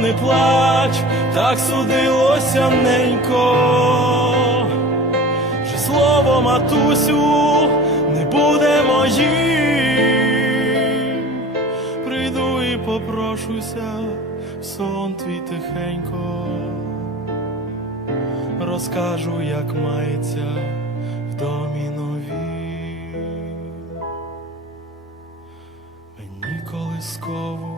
Не плач, так судилося ненько. Що слово матусю не буде моїм. Прийду і попрошуся в сон твій тихенько. Розкажу, як мається в домі нові. Мені колискову